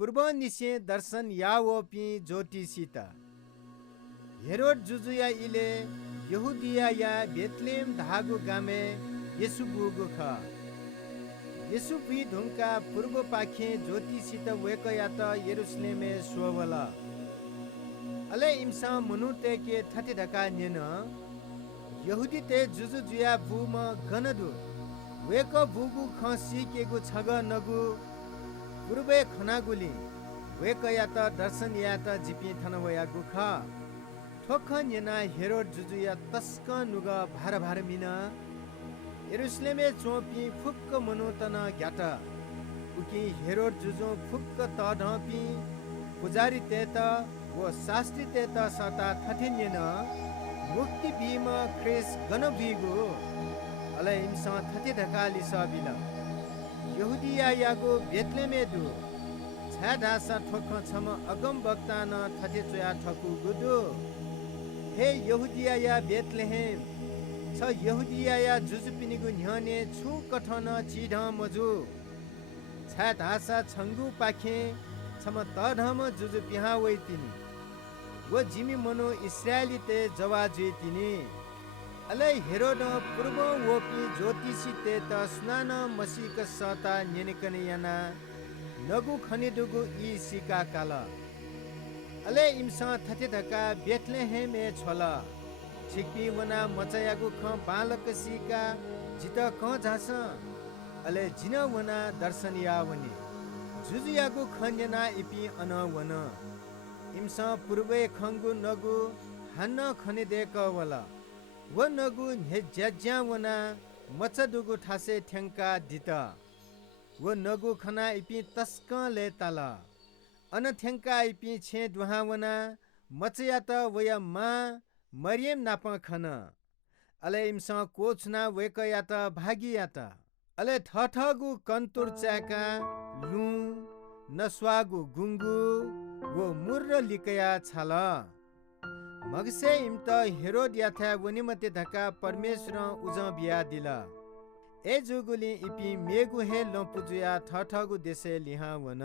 पूर्व निसे दर्शन यावोपी ज्योतिषित हेरोड जुजुया इले यहुदिया या बेतलेम धागु गामे येसु बुगु ख येसु भी धुंका पूर्व पाखे ज्योतिषित वेकया त यरुशलेमे सोवल अले इमसा मनुते के थति ढका नेन यहुदी ते जुजु जुया बुम गनदु वेक बुगु खसी केगु छग नगु पूर्वे खनागुली वेकया त दर्शन या त जिपि थनवया गुख ठोख नेना हेरोड जुजुया तस्क नुग भार भार मिन यरुशलेमे चोपी फुक्क मनोतन ग्याट उकि हेरोड जुजु फुक्क तढपी पुजारी तेत व शास्त्री तेत सता थथिनेन मुक्ति बीम ख्रिस गन बिगु अले इमसा थति ढकाली सबिल यहुदिया यागो बेतलेमे दु छादासा ठोख छम अगम वक्ता न थति चया ठकु गुदु हे यहुदिया या बेतलेहेम छ यहुदिया या जुजुपिनिगु न्ह्यने छु कठन चिढ मजु छादासा छंगु पाखे छम तढम जुजु पिहा वैतिनी व जिमी मनो इस्राएली ते जवा जुइतिनी अले हेरोड पूर्व वोपी ज्योतिषी ते त स्नान मसीक सता नेनेकन याना नगु खनिदुगु ई सिका काल अले इमसा थते धका बेतलेहेमे छोल छिकपी वना मचयागु ख बालक सिका जित क झास अले जिन वना दर्शन यावनी जुजुयागु खन्यना इपि अन वन इमसा पूर्वे खंगु नगु हन्न खनिदे कवला व नगु ज्याज्या वना मचदुगु ठासे ठ्याङ्का दित व नगु खना इपि तस्क ले ताल अन ठ्याङ्का इपि छे दुहावना मचया त वया मा मरियम नाप खन अले इमसा कोचना वेकया त भागिया त अले ठठगु कन्तुर च्याका लु नस्वागु गुंगु वो मुर्र लिकया छाल मगसे इमत हेरोद याथा वनिमते धका परमेश्वर उज बिया दिल ए जुगुली इपि मेगु हे लंपुजुया ठठगु देशे लिहा वन